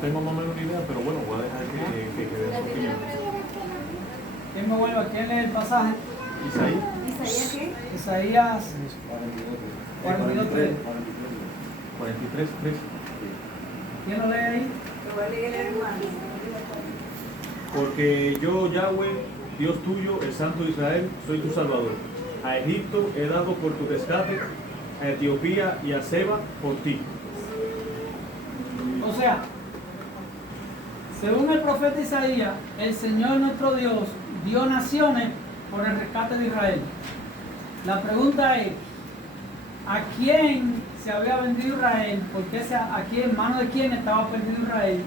tengo más o menos una idea, pero bueno, voy a dejar que dé su opinión. ¿Quién me vuelve? ¿Quién lee el pasaje? Isaías. ¿Isaías qué? Isaías 42:3. 43:3. ¿Quién lo lee ahí? Lo voy a leer el hermano. Porque yo, Yahweh, Dios tuyo, el Santo de Israel, soy tu Salvador. A Egipto he dado por tu rescate, a Etiopía y a Seba por ti. O sea, según el profeta Isaías, el Señor nuestro Dios dio naciones por el rescate de Israel. La pregunta es, ¿a quién se había vendido Israel? ¿A quién, en manos de quién estaba perdido Israel?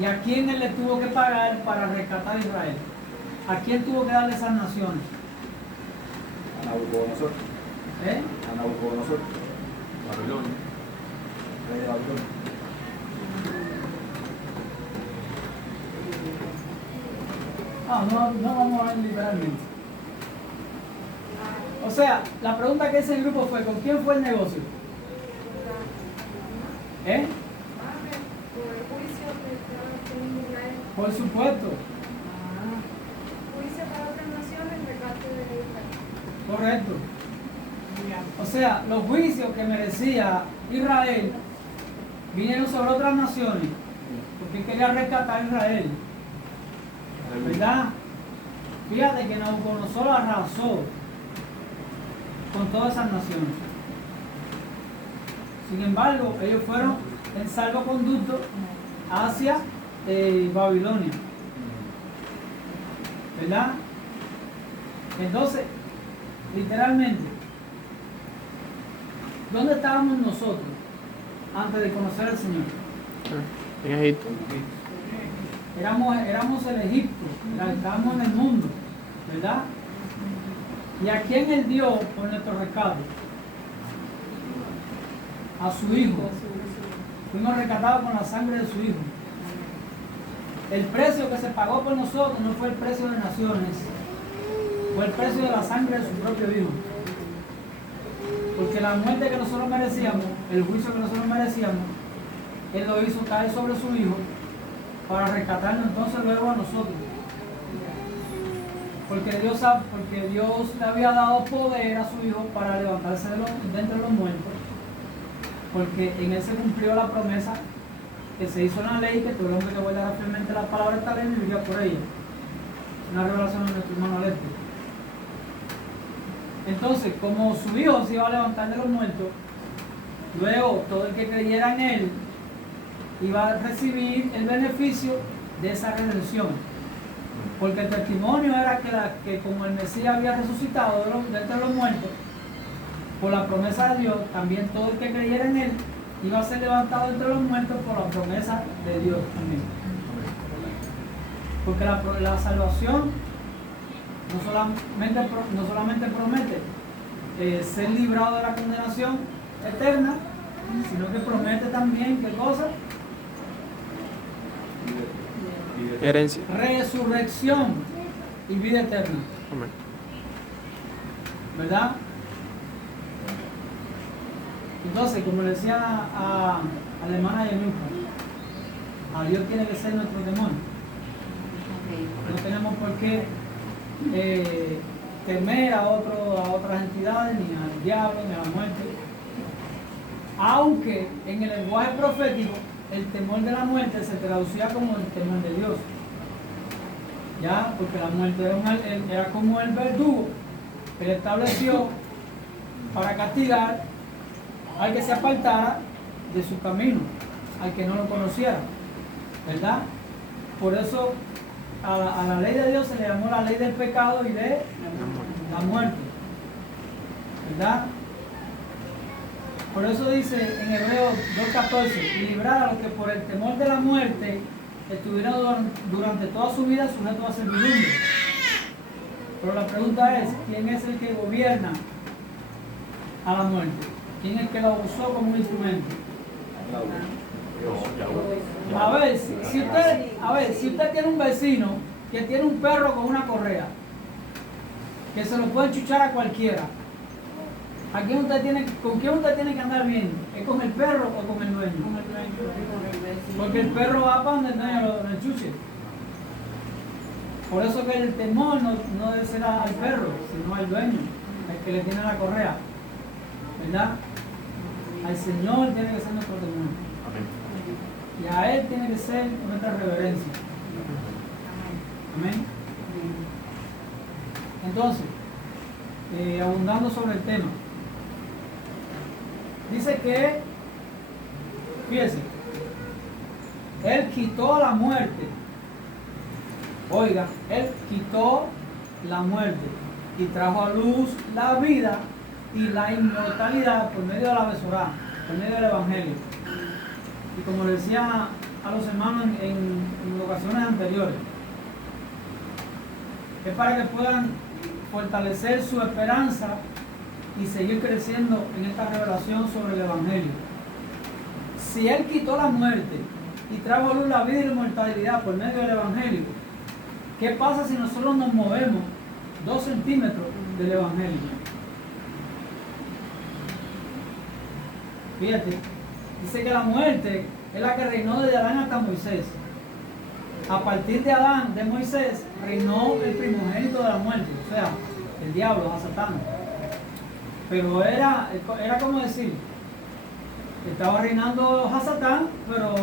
¿Y a quién él le tuvo que pagar para rescatar a Israel? ¿A quién tuvo que darle esas naciones? A Nabucodonosor. ¿Eh? A Nabucodonosor, Babilonia. rey de Babilonia. No vamos a ver literalmente. O sea, la pregunta que hice el grupo fue, ¿con quién fue el negocio? ¿Eh? Por el juicio que estaba teniendo Israel. Por supuesto, Juicio para otras naciones, rescate de Israel. correcto. O sea, los juicios que merecía Israel vinieron sobre otras naciones, porque quería rescatar a Israel. ¿Verdad? Fíjate que Nabucodonosor arrasó con todas esas naciones. Sin embargo, ellos fueron en salvoconducto hacia Babilonia. ¿Verdad? Entonces, literalmente, ¿dónde estábamos nosotros antes de conocer al Señor? En Egipto. Éramos el Egipto, estábamos en el mundo, ¿verdad? ¿Y a quién Él dio por nuestro rescate? A su Hijo. Fuimos rescatados con la sangre de su Hijo. El precio que se pagó por nosotros no fue el precio de naciones, fue el precio de la sangre de su propio Hijo. Porque la muerte que nosotros merecíamos, el juicio que nosotros merecíamos, Él lo hizo caer sobre su Hijo para rescatarnos entonces luego a nosotros. Porque Dios le había dado poder a su Hijo para levantarse de entre los muertos. Porque en Él se cumplió la promesa que se hizo en la ley, que todo el hombre que guardara fielmente la palabra de esta ley viviría por ella. Una revelación de nuestro hermano Alberto. Entonces, como su Hijo se iba a levantar de los muertos, luego todo el que creyera en Él iba a recibir el beneficio de esa redención. Porque el testimonio era que como el Mesías había resucitado de entre los muertos, por la promesa de Dios, también todo el que creyera en Él iba a ser levantado entre los muertos por la promesa de Dios también. Porque la salvación no solamente promete ser librado de la condenación eterna, sino que promete también, ¿qué cosa? Herencia. Resurrección y vida eterna. Amén. ¿Verdad? Entonces, como le decía a la hermana Yenuca, a Dios tiene que ser nuestro temor. No tenemos por qué temer a otras entidades, ni al diablo, ni a la muerte. Aunque en el lenguaje profético, el temor de la muerte se traducía como el temor de Dios. Ya, porque la muerte era como el verdugo que Él estableció para castigar al que se apartara de su camino, al que no lo conociera, ¿verdad? Por eso a la ley de Dios se le llamó la ley del pecado y de la muerte, ¿verdad? Por eso dice en Hebreos 2:14, y librar a los que por el temor de la muerte estuvieron durante toda su vida sujetos a servidumbre. Pero la pregunta es, ¿quién es el que gobierna a la muerte? ¿Quién es el que la usó como un instrumento? Si usted tiene un vecino que tiene un perro con una correa, que se lo puede chuchar a cualquiera, ¿con quién usted tiene que andar bien? ¿Es con el perro o con el dueño? Con el vecino. Porque el perro va para donde el dueño lo enchuche. Por eso que el temor no debe ser al perro, sino al dueño, al que le tiene la correa. ¿Verdad? Al Señor tiene que ser nuestro temor. Y a Él tiene que ser nuestra reverencia. Amén. Entonces, abundando sobre el tema, dice que, fíjese, Él quitó la muerte. Oiga, Él quitó la muerte y trajo a luz la vida y la inmortalidad por medio de la Besorá, por medio del Evangelio. Y como le decía a los hermanos en ocasiones anteriores, es para que puedan fortalecer su esperanza y seguir creciendo en esta revelación sobre el Evangelio. Si Él quitó la muerte y trajo a luz la vida y la inmortalidad por medio del Evangelio, ¿qué pasa si nosotros nos movemos 2 centímetros del Evangelio? Fíjate, dice que la muerte es la que reinó desde Adán hasta Moisés. A partir de Adán, de Moisés, reinó el primogénito de la muerte, o sea, el diablo, a Satán. Pero era como decir, estaba reinando a Satán, pero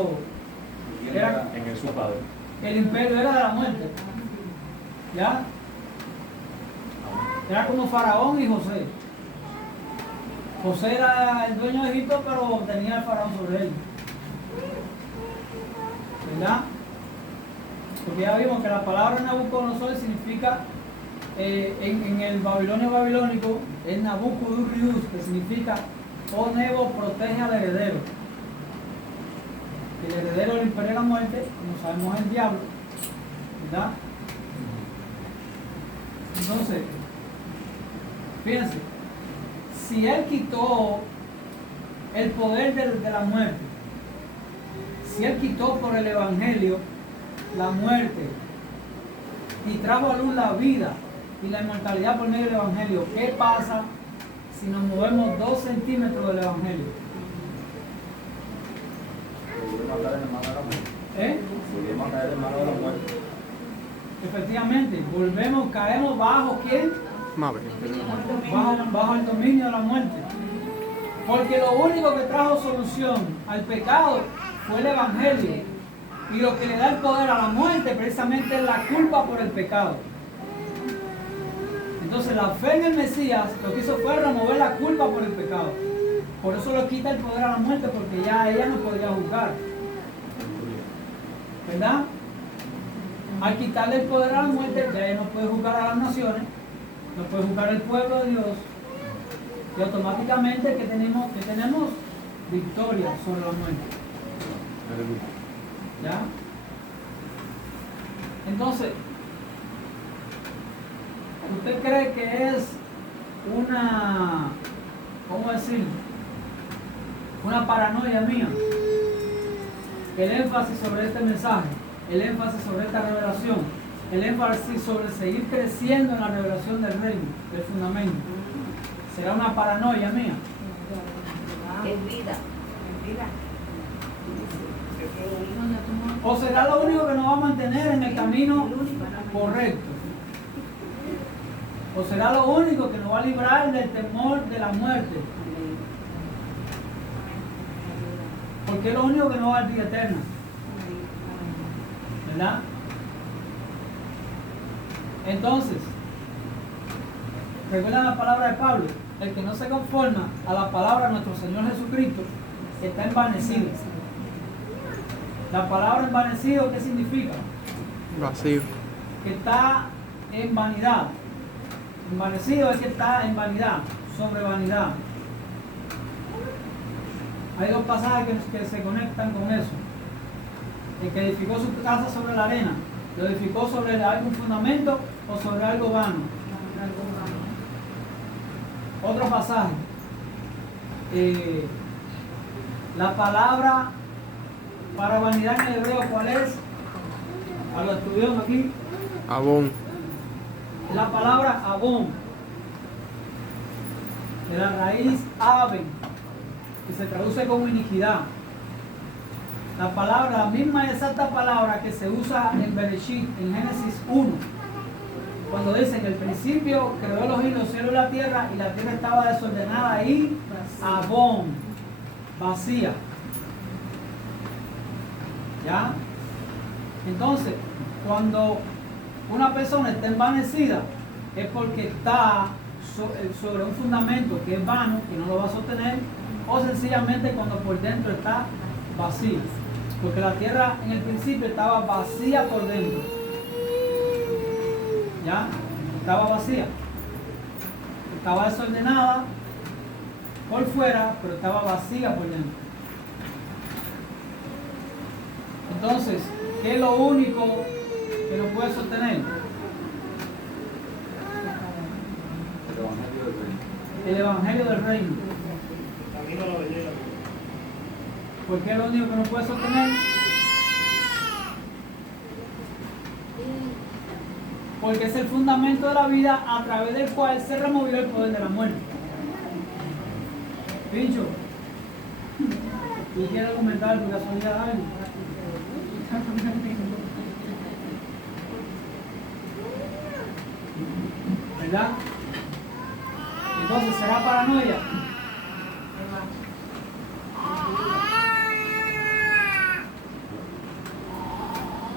era En el su padre. el imperio era de la muerte. ¿Ya? Era como Faraón y José. José era el dueño de Egipto, pero tenía el faraón sobre él. ¿Verdad? Porque ya vimos que la palabra Nabucodonosor significa, en el babilonio babilónico, es Nabucudurrius, que significa, oh Nebo, protege al heredero. El heredero del imperio de la muerte, como sabemos, es el diablo. ¿Verdad? Entonces, fíjense, si Él quitó el poder de la muerte, si Él quitó por el Evangelio la muerte y trajo a luz la vida y la inmortalidad por medio del Evangelio, ¿qué pasa si nos movemos 2 centímetros del Evangelio? Volvemos a caer en mano de la muerte. Volvemos a caer en mano de la muerte. Efectivamente, caemos bajo ¿quién? Mave. Bajo el dominio de la muerte. Porque lo único que trajo solución al pecado fue el Evangelio. Y lo que le da el poder a la muerte precisamente es la culpa por el pecado. Entonces la fe en el Mesías lo que hizo fue remover la culpa por el pecado. Por eso le quita el poder a la muerte, porque ya ella no podría juzgar. ¿Verdad? Al quitarle el poder a la muerte, ya ella no puede juzgar a las naciones, no puede juzgar al pueblo de Dios. Y automáticamente que tenemos victoria sobre la muerte. ¿Ya? Entonces, ¿usted cree que es una, cómo decir, una paranoia mía? El énfasis sobre este mensaje, el énfasis sobre esta revelación, el énfasis sobre seguir creciendo en la revelación del reino, del fundamento. ¿Será una paranoia mía? Es vida. Es vida. ¿O será lo único que nos va a mantener en el camino correcto? ¿O será lo único que nos va a librar del temor de la muerte? Porque es lo único que nos va a dar vida eterna. ¿Verdad? Entonces, recuerdan la palabra de Pablo: el que no se conforma a la palabra de nuestro Señor Jesucristo está envanecido. La palabra envanecido, ¿qué significa? Vacío. Que está en vanidad. Envanecido es que está en vanidad, sobre vanidad. Hay 2 pasajes que se conectan con eso. El que edificó su casa sobre la arena, ¿lo edificó sobre algún fundamento o sobre algo vano? Otro pasaje. La palabra para vanidad en el hebreo, ¿cuál es? A lo estudiamos aquí. Abón. La palabra abón, de la raíz aben, que se traduce como iniquidad. La palabra, la misma exacta palabra que se usa en Bereshit, en Génesis 1, cuando dice en el principio creó Elohim los cielos y la tierra estaba desordenada y abón, vacía. ¿Ya? Entonces, cuando una persona está envanecida, es porque está sobre un fundamento que es vano, que no lo va a sostener, o sencillamente cuando por dentro está vacía. Porque la tierra en el principio estaba vacía por dentro. ¿Ya? Estaba vacía. Estaba desordenada por fuera, pero estaba vacía por dentro. Entonces, ¿qué es lo único que lo puede sostener? El Evangelio del Reino. ¿Por qué es lo único que no puede sostener? Porque es el fundamento de la vida a través del cual se removió el poder de la muerte. Pincho, ¿tú quieres argumentar tu casualidad algo? ¿Verdad? Entonces, ¿será paranoia?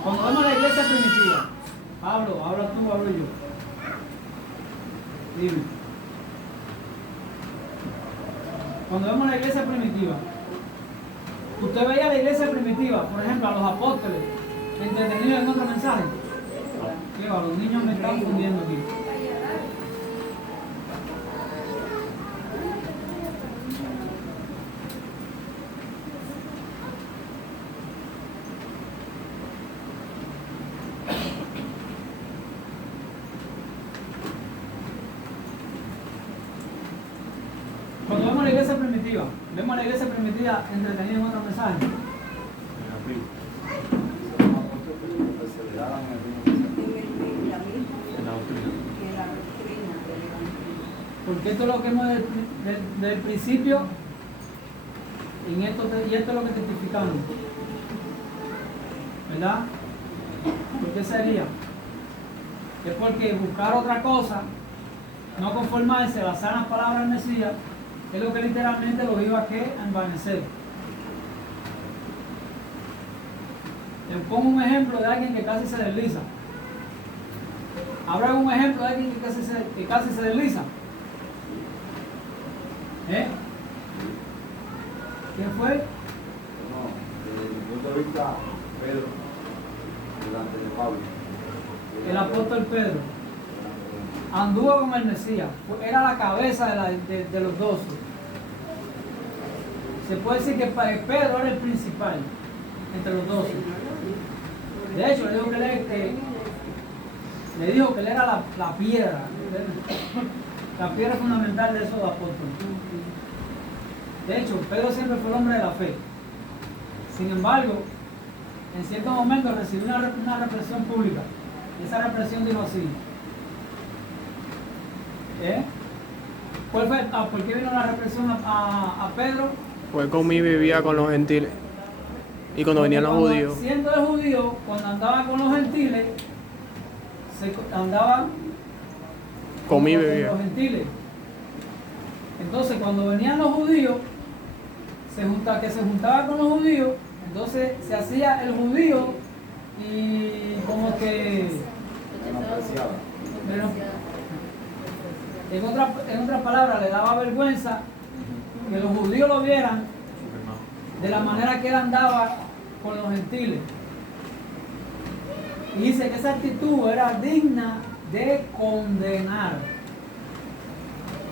Cuando vemos la iglesia primitiva, Pablo, habla tú, hablo yo. Dime. Cuando vemos la iglesia primitiva, usted veía la iglesia primitiva, por ejemplo, a los apóstoles, entretenidos en otro mensaje. ¿Qué va? Los niños me están fundiendo aquí. Cuando vemos la iglesia primitiva, vemos a la iglesia primitiva entretenida en otro mensaje. Porque esto es lo que hemos del principio, y esto es lo que testificamos. ¿Verdad? ¿Por qué sería? Es porque buscar otra cosa, no conformarse a las sanas palabras del Mesías, es lo que literalmente lo iba a envanecer. Les pongo un ejemplo de alguien que casi se desliza. ¿Habrá un ejemplo de alguien que casi se desliza? ¿Quién fue? No, desde mi punto de vista, Pedro, delante de Pablo. El apóstol Pedro anduvo con el Mesías, era la cabeza de los 12. Se puede decir que Pedro era el principal entre los 12. De hecho, le dijo que él era la piedra, la piedra fundamental de esos apóstoles. De hecho, Pedro siempre fue el hombre de la fe. Sin embargo, en ciertos momentos recibió una represión pública. Y esa represión dijo así. ¿Por qué vino la represión a Pedro? Pues comía y vivía con los gentiles. Y cuando venían los judíos. Siendo el judío, cuando andaba con los gentiles, andaba Comía y con bebía. los gentiles. Entonces, cuando venían los judíos, se juntaba con los judíos, entonces se hacía el judío y como que en otras palabras le daba vergüenza que los judíos lo vieran de la manera que él andaba con los gentiles. Y dice que esa actitud era digna de condenar.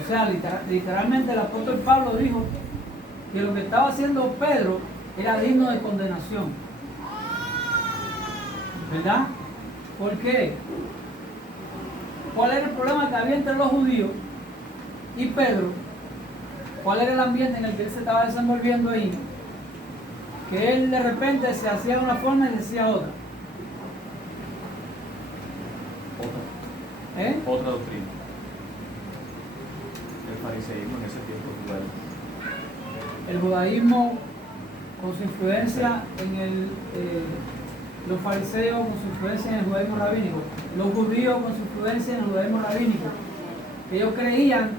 O sea, literalmente el apóstol Pablo dijo que lo que estaba haciendo Pedro era digno de condenación. ¿Verdad? ¿Por qué? ¿Cuál era el problema que había entre los judíos y Pedro? ¿Cuál era el ambiente en el que él se estaba desenvolviendo ahí? Que él de repente se hacía de una forma y decía otra. Otra doctrina. El fariseísmo en ese tiempo judaico. El judaísmo con su influencia en los fariseos, con su influencia en el judaísmo rabínico, los judíos con su influencia en el judaísmo rabínico. Ellos creían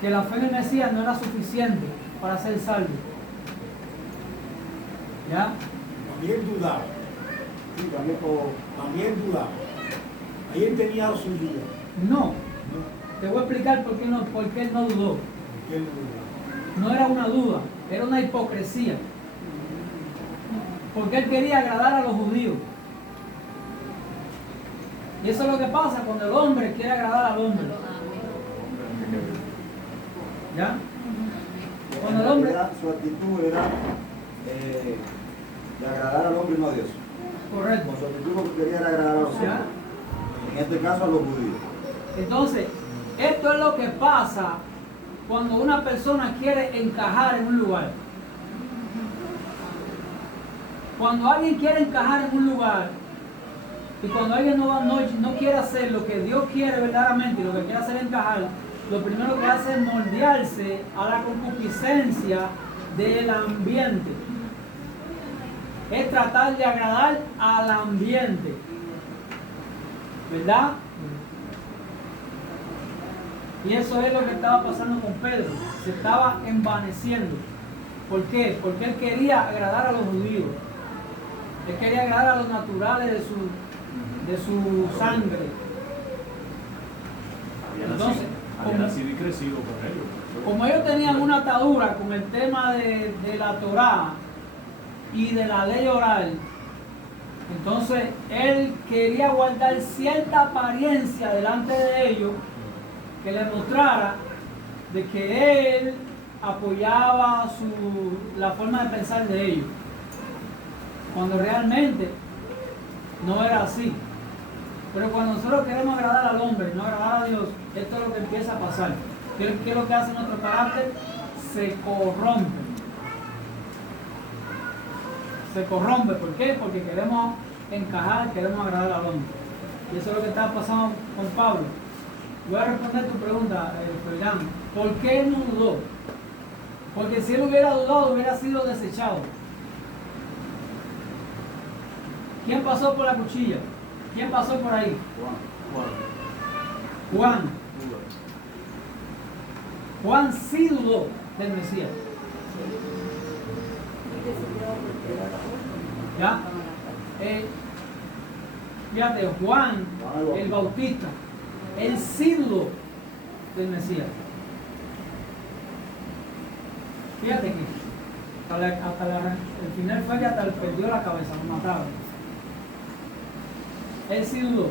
que la fe en el Mesías no era suficiente para ser salvo. ¿Ya? También dudaba. Sí, También dudaba. Ahí él tenía su duda. No. Te voy a explicar por qué él no dudó. ¿Qué él dudaba? No era una duda, era una hipocresía. Porque él quería agradar a los judíos. Y eso es lo que pasa cuando el hombre quiere agradar al hombre. ¿Ya? Cuando el hombre... Su actitud era de agradar al hombre y no a Dios. Correcto. Con su actitud lo que quería era agradar a los hombres. ¿Ya? En este caso a los judíos. Entonces, esto es lo que pasa cuando una persona quiere encajar en un lugar. Cuando alguien quiere encajar en un lugar y cuando alguien no quiere hacer lo que Dios quiere verdaderamente y lo que quiere hacer es encajar, lo primero que hace es moldearse a la concupiscencia del ambiente. Es tratar de agradar al ambiente. ¿Verdad? Y eso es lo que estaba pasando con Pedro. Se estaba envaneciendo. ¿Por qué? Porque él quería agradar a los judíos. Él quería agradar a los naturales de su sangre. Entonces, había nacido y crecido con ellos. como ellos tenían una atadura con el tema de la Torá y de la ley oral, entonces él quería guardar cierta apariencia delante de ellos que les mostrara de que él apoyaba la forma de pensar de ellos, cuando realmente no era así. Pero cuando nosotros queremos agradar al hombre, no agradar a Dios, esto es lo que empieza a pasar. ¿Qué es lo que hace nuestro carácter? Se corrompe. Se corrompe, ¿por qué? Porque queremos encajar, queremos agradar al hombre. Y eso es lo que está pasando con Pablo. Voy a responder tu pregunta, Fernando. ¿Por qué él no dudó? Porque si él hubiera dudado, hubiera sido desechado. ¿Quién pasó por la cuchilla? ¿Quién pasó por ahí? Juan. Juan sí dudó del Mesías. ¿Ya? Fíjate, Juan, el Bautista, él sí dudó del Mesías. Fíjate que el final fue que hasta le perdió la cabeza, lo mataron. Él sí dudó.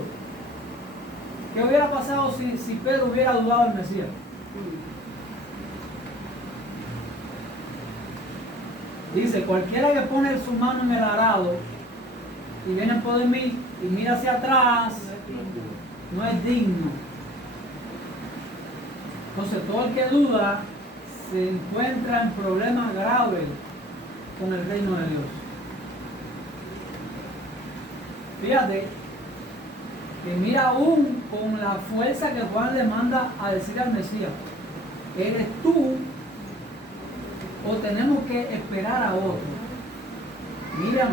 ¿Qué hubiera pasado si Pedro hubiera dudado del Mesías? Dice, cualquiera que pone su mano en el arado y viene en pos de mí y mira hacia atrás, no es digno. Entonces todo el que duda se encuentra en problemas graves con el reino de Dios. Fíjate que mira aún con la fuerza que Juan le manda a decir al Mesías, ¿eres tú o tenemos que esperar a otro? Mira,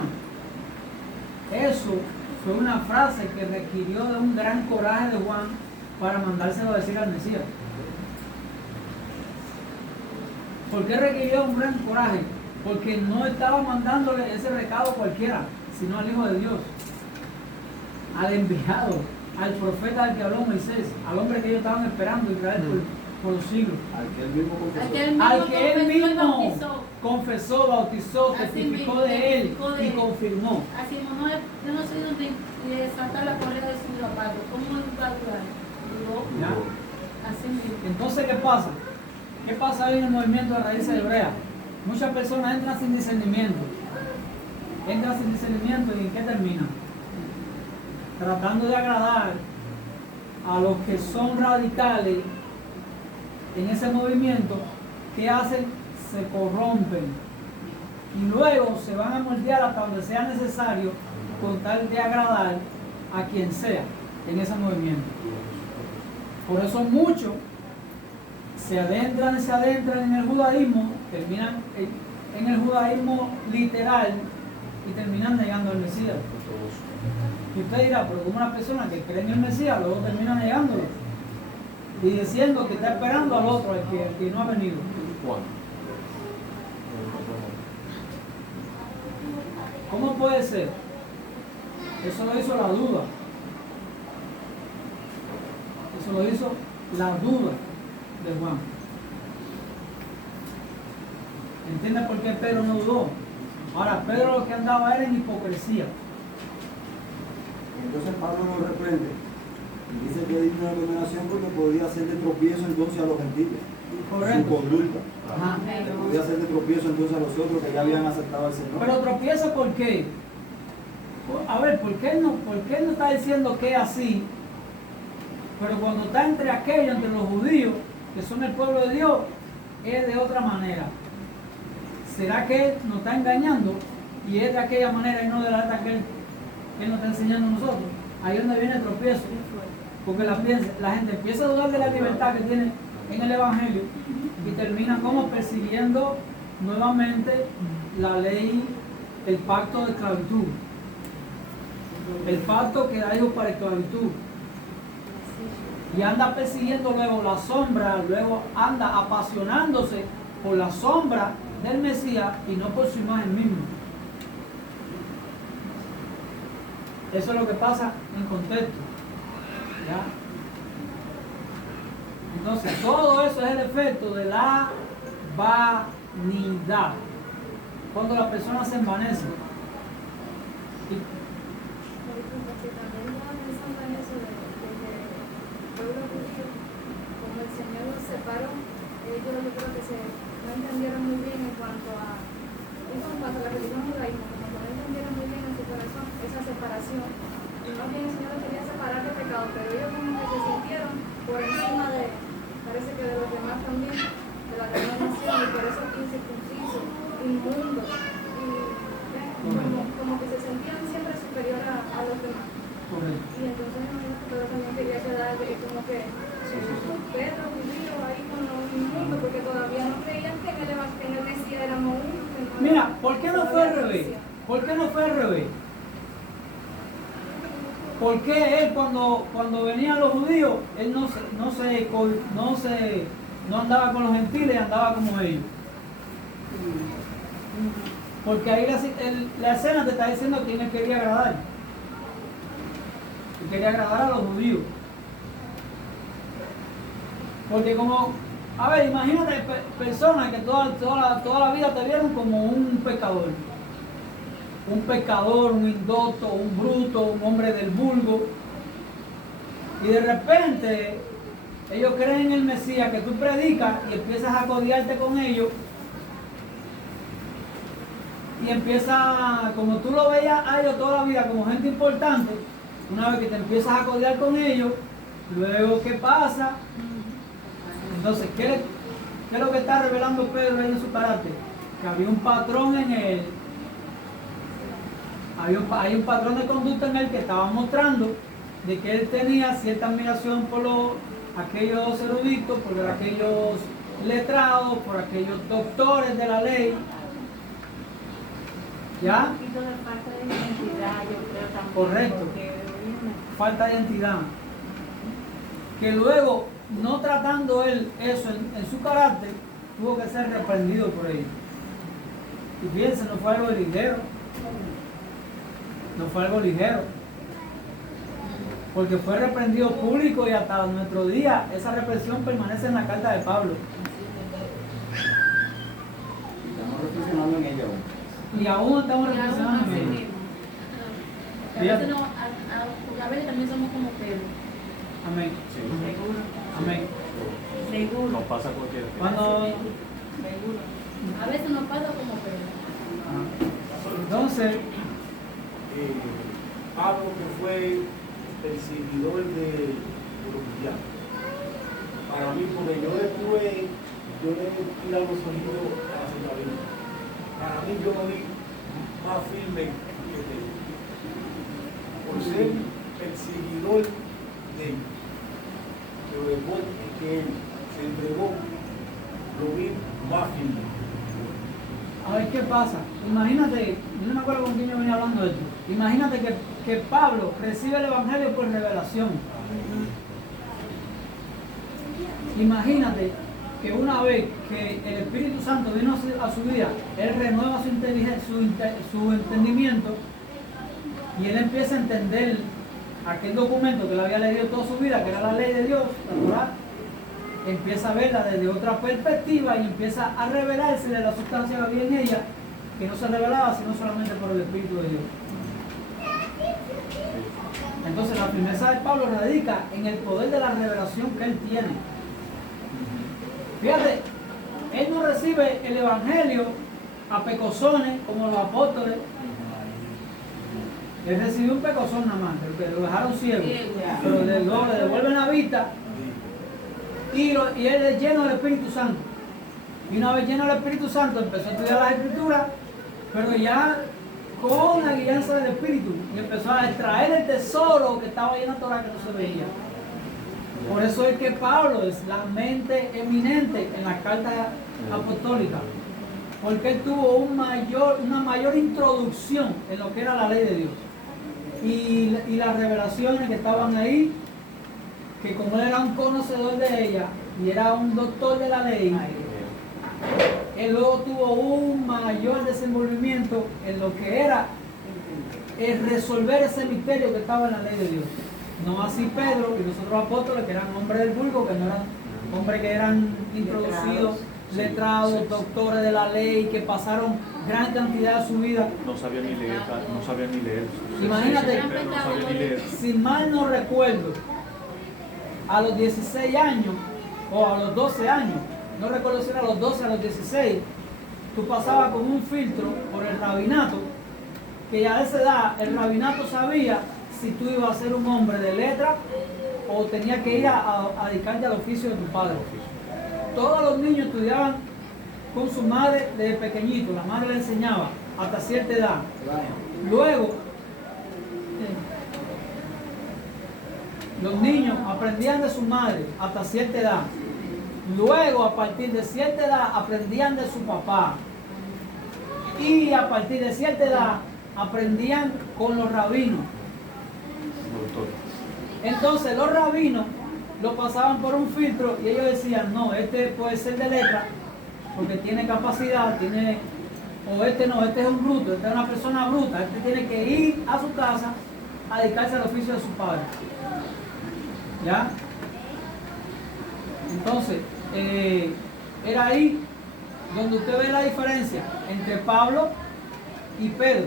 eso fue una frase que requirió de un gran coraje de Juan para mandárselo a decir al Mesías. ¿Por qué requirió un gran coraje? Porque no estaba mandándole ese recado a cualquiera, sino al Hijo de Dios, al enviado, al profeta al que habló Moisés, al hombre que ellos estaban esperando Israel por los siglos. Al que él mismo confesó. Al que él mismo confesó, bautizó, testificó de él y confirmó. Así no he sido de sacar la correa de su zapato. ¿Cómo va a durar? ¿Ya? Así mismo. Entonces, ¿qué pasa? ¿Qué pasa hoy en el movimiento de raíces hebreas? Muchas personas entran sin discernimiento. Entran sin discernimiento y ¿en qué terminan? Tratando de agradar a los que son radicales en ese movimiento. ¿Qué hacen? Se corrompen y luego se van a moldear hasta donde sea necesario con tal de agradar a quien sea en ese movimiento. Por eso muchos se adentran en el judaísmo, terminan en el judaísmo literal y terminan negando al Mesías. Y usted dirá, pero como una persona que cree en el Mesías, luego termina negándolo y diciendo que está esperando al otro, al que no ha venido. ¿Cómo puede ser? Eso lo hizo la duda. Eso lo hizo la duda de Juan. ¿Entiende por qué Pedro no dudó? Ahora, Pedro lo que andaba era en hipocresía. Entonces Pablo nos reprende y dice que es digno de condenación porque podría ser de tropiezo entonces a los gentiles. Su Correcto. conducta. Ajá. Podría ser de tropiezo entonces a los otros que ya habían aceptado al Señor. Pero tropieza ¿por qué? A ver, ¿por qué no está diciendo que es así? Pero cuando está entre aquellos, entre los judíos, que son el pueblo de Dios, es de otra manera. ¿Será que Él nos está engañando y es de aquella manera y no de la que Él nos está enseñando a nosotros? Ahí es donde viene el tropiezo. Porque la gente empieza a dudar de la libertad que tiene en el Evangelio y termina como persiguiendo nuevamente la ley, el pacto de esclavitud. El pacto que da Dios para esclavitud. Y anda persiguiendo luego la sombra, luego anda apasionándose por la sombra del Mesías y no por su imagen misma. Eso es lo que pasa en contexto. ¿Ya? Entonces, todo eso es el efecto de la vanidad. Cuando la persona se envanece. Porque también no pensando en eso de que el pueblo judío, como el Señor los separó, ellos yo creo que no entendieron muy bien en cuanto a la religión judaísmo, como que no entendieron muy bien en su corazón esa separación. Y más bien el Señor los quería separar de pecado, pero ellos como que se sintieron por encima parece que de los demás también, de la demás nación, y por eso incircuncisos, inmundos, y como que se sentían siempre superior a los demás. Correcto. Y entonces pero también quería quedar como que Pedro judío ahí con los inmundos, porque todavía no creían que en el Mesías éramos uno. Mira, ¿por qué no fue al revés? ¿Por qué no fue al revés? ¿Por qué él cuando venían los judíos, él no andaba con los gentiles, andaba como ellos? Porque ahí la escena te está diciendo quién él quería agradar. Él quería agradar a los judíos. Porque a ver, imagínate personas que toda la vida te vieron como un pecador. Un pecador, un indocto, un bruto, un hombre del vulgo. Y de repente ellos creen en el Mesías que tú predicas y empiezas a codiarte con ellos. Y empieza, como tú lo veías a ellos toda la vida como gente importante, una vez que te empiezas a codiar con ellos, luego ¿qué pasa? Entonces, ¿qué es lo que está revelando Pedro ahí en su carácter? Que había un patrón en él. Hay un patrón de conducta en él que estaba mostrando de que él tenía cierta admiración por aquellos eruditos, por aquellos letrados, por aquellos doctores de la ley. ¿Ya? Un poquito de falta de identidad, yo creo también. Correcto. Falta de identidad. Que luego, no tratando él eso en su carácter, tuvo que ser reprendido por ellos. Y fíjense, no fue algo ligero. No fue algo ligero. Porque fue reprendido público y hasta nuestro día esa represión permanece en la carta de Pablo. Estamos reflexionando en ella aún. Y aún estamos Y aún reflexionando así en ello. mismo. Que a veces a veces también somos como Pedro. Amén. Seguro. Amén. Seguro. Nos pasa cualquier Cuando, Seguro. A veces nos pasa como Pedro. entonces, Pablo, que fue perseguidor de los cristianos. Para mí, porque yo le tirado los oídos a la señorita. Para mí, yo lo vi más firme que él. Por ser perseguidor de él. Pero después que él se entregó, lo vi más firme. A ver qué pasa. Imagínate, yo no me acuerdo con quién yo venía hablando de esto. Imagínate que Pablo recibe el Evangelio por revelación. Imagínate que una vez que el Espíritu Santo vino a su vida, él renueva su inteligencia, su entendimiento, y él empieza a entender aquel documento que él había leído toda su vida, que era la ley de Dios, la Torá. Empieza a verla desde otra perspectiva y empieza a revelarse de la sustancia que había en ella, que no se revelaba sino solamente por el Espíritu de Dios. Entonces la firmeza de Pablo radica en el poder de la revelación que él tiene. Fíjate, él no recibe el Evangelio a pecosones como los apóstoles. Él recibió un pecozón nada más, que lo dejaron ciego, pero luego le devuelven la vista. Y él es lleno del Espíritu Santo. Y una vez lleno del Espíritu Santo empezó a estudiar las Escrituras, pero ya con la guianza del Espíritu. Y empezó a extraer el tesoro que estaba ahí en la Torah que no se veía. Por eso es que Pablo es la mente eminente en las cartas apostólicas. Porque él tuvo una mayor introducción en lo que era la ley de Dios. Y las revelaciones que estaban ahí, que como él era un conocedor de ella y era un doctor de la ley, él luego tuvo un mayor desenvolvimiento en lo que era el resolver ese misterio que estaba en la ley de Dios. No así Pedro y los otros apóstoles, que eran hombres del vulgo, que no eran hombres que eran introducidos, letrados, doctores de la ley, que pasaron gran cantidad de su vida. No sabían ni leer, no sabían ni leer. Imagínate, No sabían ni leer. si mal no recuerdo, a los 16 años o a los 12 años, no recuerdo si era a los 12 o a los 16, tú pasabas con un filtro por el rabinato, que ya a esa edad el rabinato sabía si tú ibas a ser un hombre de letra o tenías que ir a dedicarte al oficio de tu padre. Todos los niños estudiaban con su madre desde pequeñito, la madre le enseñaba hasta cierta edad. Luego, los niños aprendían de su madre hasta cierta edad. Luego, a partir de cierta edad, aprendían de su papá. Y a partir de cierta edad, aprendían con los rabinos. Entonces, los rabinos lo pasaban por un filtro y ellos decían, no, este puede ser de letra, porque tiene capacidad, o este no, este es un bruto, este es una persona bruta, este tiene que ir a su casa a dedicarse al oficio de su padre. ¿Ya? Entonces, era ahí donde usted ve la diferencia entre Pablo y Pedro.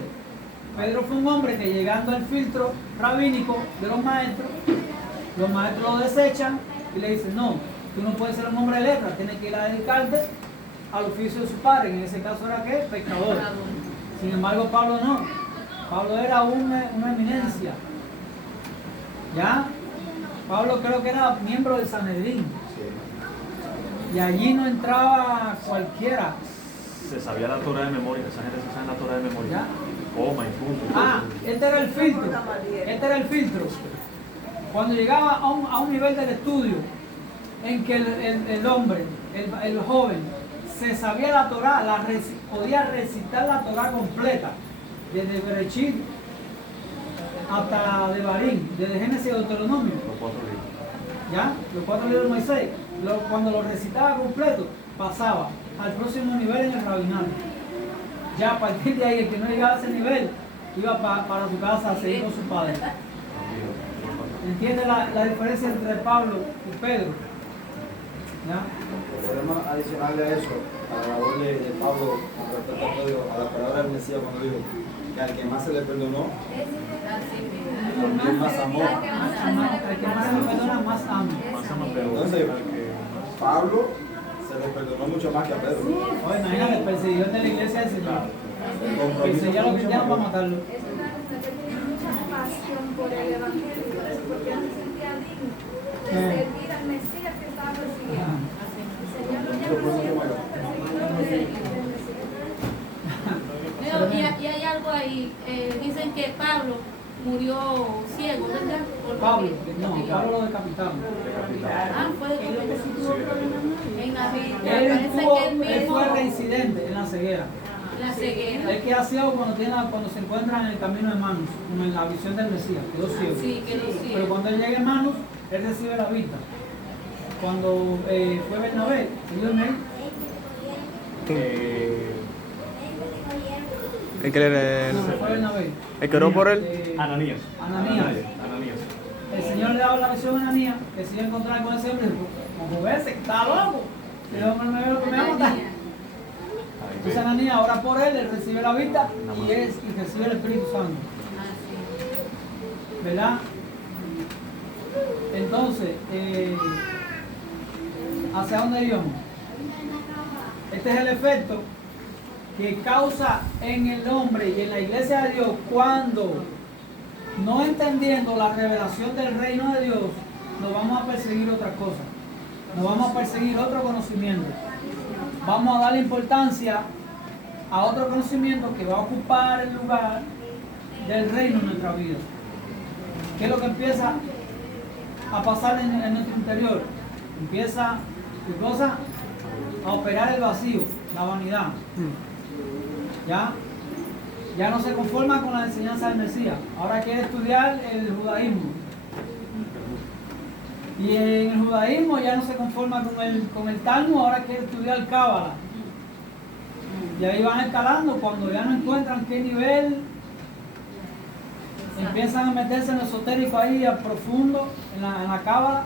Pedro fue un hombre que, llegando al filtro rabínico de los maestros lo desechan y le dicen, no, tú no puedes ser un hombre de letras, tienes que ir a dedicarte al oficio de su padre. En ese caso era ¿qué? Pescador. Sin embargo, Pablo no. Pablo era una eminencia. ¿Ya? Pablo creo que era miembro del Sanedrín. Y allí no entraba cualquiera. Se sabía la Torah de memoria, esa gente se sabe la Torah de memoria. ¿Ya? Coma y punto. Este era el filtro. Este era el filtro. Cuando llegaba a un nivel del estudio en que el hombre, el joven, se sabía la Torah, podía recitar la Torah completa, desde Bereshit hasta Devarim, desde Génesis a Deuteronomio. Los 4 libros. ¿Ya? Los 4 libros de Moisés. Cuando lo recitaba completo, pasaba al próximo nivel en el rabinato. Ya a partir de ahí, el que no llegaba a ese nivel, iba para su casa a seguir con su padre. ¿Entiende la diferencia entre Pablo y Pedro? ¿Ya? Podemos adicionarle a eso, a la labor de Pablo con respecto a Pedro, a la palabra del Mesías cuando dijo que al que más se le perdonó, al que más amó. El que más me perdona, más amo. Entonces, Pablo se le perdonó mucho más que a Pedro. Oye, imagínate, el perseguidor de la iglesia del Señor. Perseguía a los cristianos para matarlo. Es una persona que tiene mucha pasión por el Evangelio, porque él se sentía digno de servir al Mesías que estaba persiguiendo. El Señor lo llama siempre perseguidor del Mesías. Y hay algo ahí, dicen que Pablo murió ciego, ¿verdad? Pablo lo decapitaron. Fue decapitado. En la Biblia Él parece que él fue mismo. reincidente en la ceguera. La ceguera. Es que ha ciego cuando se encuentra en el camino de Manos, como en la visión del Mesías, quedó ciego. Sí, quedó ciego. Pero cuando él llega a Manos, él recibe la vista. Cuando fue Bernabé, ayúdame ahí. El que le- No, fue Bernabé. el que oró por él. Ananías. Ananías. Ananías. El Señor le daba la visión a Ananías, que se iba a encontrar con ese hombre, como ese, está loco. Y el hombre me ve lo que me va a matar. Entonces Ananías ora por él recibe la vista y recibe el Espíritu Santo. ¿Verdad? Entonces, ¿hacia dónde íbamos? Este es el efecto que causa en el hombre y en la iglesia de Dios cuando, no entendiendo la revelación del reino de Dios, nos vamos a perseguir otras cosas. Nos vamos a perseguir otro conocimiento. Vamos a darle importancia a otro conocimiento que va a ocupar el lugar del reino en nuestra vida. ¿Qué es lo que empieza a pasar en nuestro interior? Empieza, ¿qué cosa? A operar el vacío, la vanidad. Ya no se conforma con la enseñanza del Mesías. Ahora quiere estudiar el judaísmo. Y en el judaísmo ya no se conforma con el Talmud, ahora quiere estudiar Cábala. Y ahí van escalando, cuando ya no encuentran qué nivel, empiezan a meterse en lo esotérico ahí, a profundo, en la Cábala,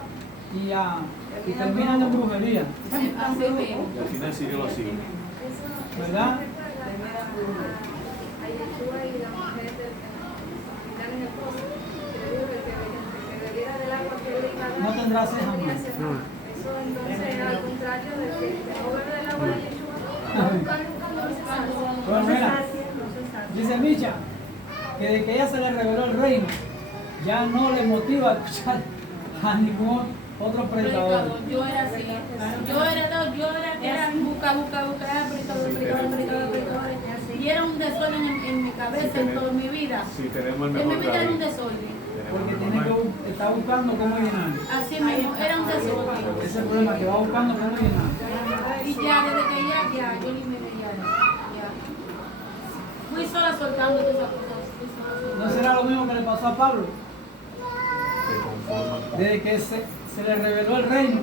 y terminan en brujería. Así mismo. Y al final siguió así. ¿Verdad? A Yeshua y la mujer del capitán en el pozo, que le dijo que bebiera del agua que él iba a dar, No tendrá sed jamás. tenía sed jamás. Eso entonces, al contrario de que no bebe del agua de Yeshua, va buscando no se sacia. Bueno, mira, dice Micha que de que ella se le reveló el reino, ya no le motiva a escuchar a ningún otro predicador. Yo era así. Yo era buscar, predicador. Y era un desorden en mi cabeza, en toda mi vida. Sí, tenemos el En mi mejor vida era un David. desorden. Porque tiene que estar buscando cómo llenar. Así mismo, era un desorden. Ese es el problema, que va buscando cómo llenar. Y ya, desde que ya, yo ni me veía ya. Fui sola soltando todas esas cosas. Fui sola soltando. ¿No será lo mismo que le pasó a Pablo? Se conforman. Desde que se le reveló el reino,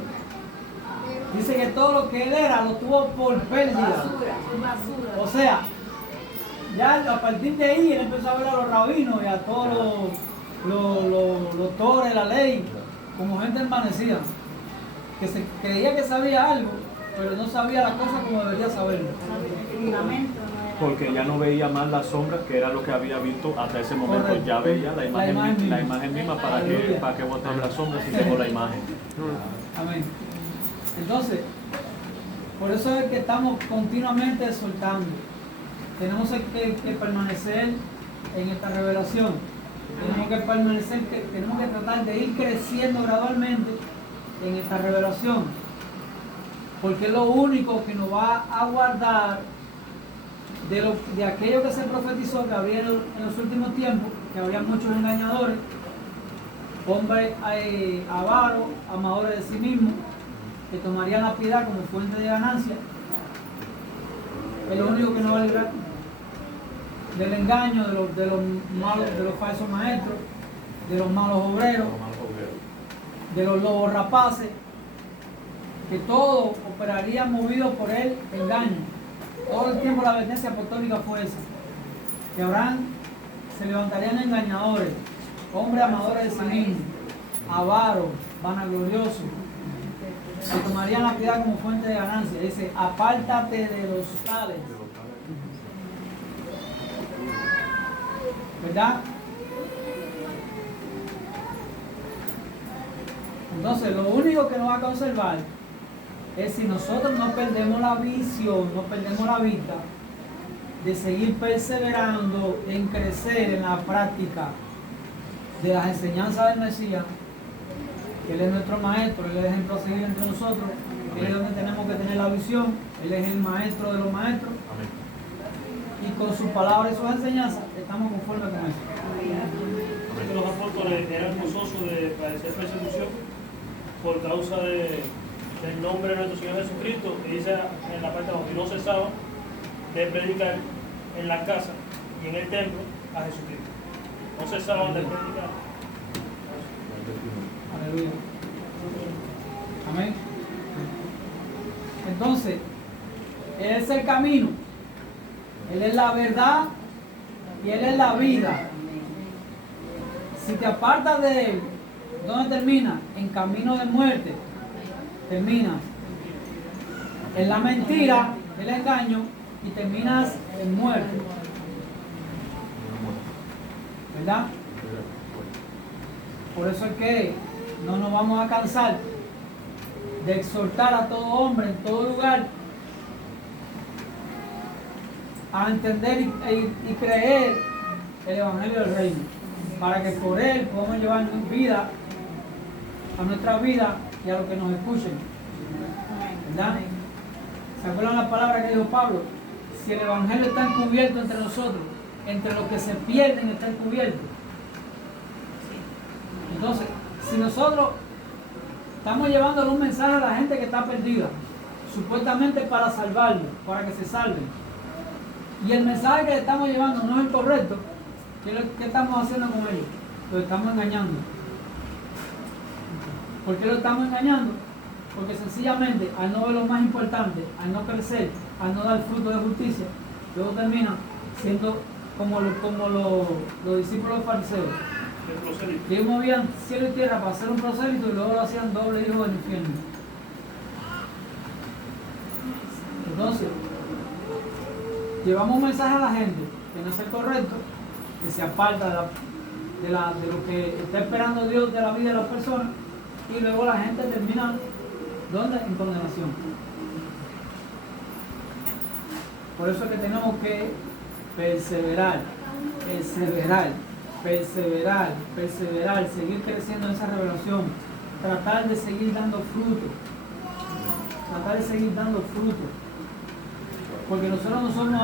dice que todo lo que él era lo tuvo por pérdida. Basura. O sea, ya a partir de ahí él empezó a ver a los rabinos y a todos los doctores de la ley como gente envanecida, que se creía que sabía algo, pero no sabía las cosas como debería saberlo. Porque ya no veía más las sombras, que era lo que había visto hasta ese momento. Correcto. Ya veía la imagen misma para Aleluya. que botar las sombras si tengo la imagen. Amén. Entonces, por eso es que estamos continuamente soltando. Tenemos que permanecer en esta revelación. Tenemos que permanecer, tenemos que tratar de ir creciendo gradualmente en esta revelación. Porque es lo único que nos va a guardar de aquello que se profetizó que habría en los últimos tiempos, que habría muchos engañadores, hombres avaros, amadores de sí mismos, que tomarían la piedad como fuente de ganancia. Es lo único que nos va a librar del engaño, de los malos, de los falsos maestros, de los malos obreros, de los lobos rapaces, que todo operaría movido por el engaño. Todo el tiempo la advertencia apostólica fue esa, que se levantarían engañadores, hombres amadores de sí mismos, avaros, vanagloriosos, que tomarían la piedad como fuente de ganancia. Dice, apártate de los tales. ¿Verdad? Entonces, lo único que nos va a conservar es si nosotros no perdemos la visión, no perdemos la vista de seguir perseverando en crecer en la práctica de las enseñanzas del Mesías, que Él es nuestro maestro, Él es el ejemplo a seguir entre nosotros, Él es donde tenemos que tener la visión, Él es el maestro de los maestros, y con sus palabras y sus enseñanzas estamos conformes con eso. Que los apóstoles eran gozosos de padecer persecución por causa del nombre de nuestro Señor Jesucristo, y dice en la parte donde no cesaba de predicar en la casa y en el templo a Jesucristo. No cesaban de predicar. Aleluya. Amén. Entonces, Él es el camino, Él es la verdad y Él es la vida. Si te apartas de Él, ¿dónde termina? En camino de muerte. Terminas en la mentira, el engaño, y terminas en muerte. ¿Verdad? Por eso es que no nos vamos a cansar de exhortar a todo hombre en todo lugar a entender y creer el Evangelio del Reino, para que por él podamos llevar vida a nuestra vida y a los que nos escuchen. ¿Verdad? ¿Se acuerdan la palabra que dijo Pablo? Si el Evangelio está encubierto entre nosotros, entre los que se pierden está encubierto. Entonces, si nosotros estamos llevándole un mensaje a la gente que está perdida, supuestamente para salvarlos, para que se salven, y el mensaje que le estamos llevando no es el correcto, ¿qué estamos haciendo con ellos? Lo estamos engañando. ¿Por qué lo estamos engañando? Porque sencillamente, al no ver lo más importante, al no crecer, al no dar fruto de justicia, luego terminan siendo como los discípulos de fariseos, que ellos movían cielo y tierra para hacer un prosélito y luego lo hacían doble hijo del infierno. Entonces, llevamos un mensaje a la gente que no es el correcto, que se aparta de lo que está esperando Dios de la vida de las personas, y luego la gente termina, ¿dónde? En condenación. Por eso es que tenemos que perseverar, seguir creciendo en esa revelación, tratar de seguir dando fruto, porque nosotros no somos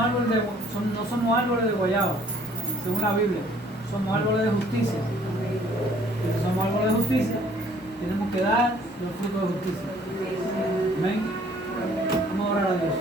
árboles de guayaba, según la Biblia, somos árboles de justicia. Y si somos árboles de justicia, tenemos que dar los frutos de justicia. Amén. Vamos a orar a Dios.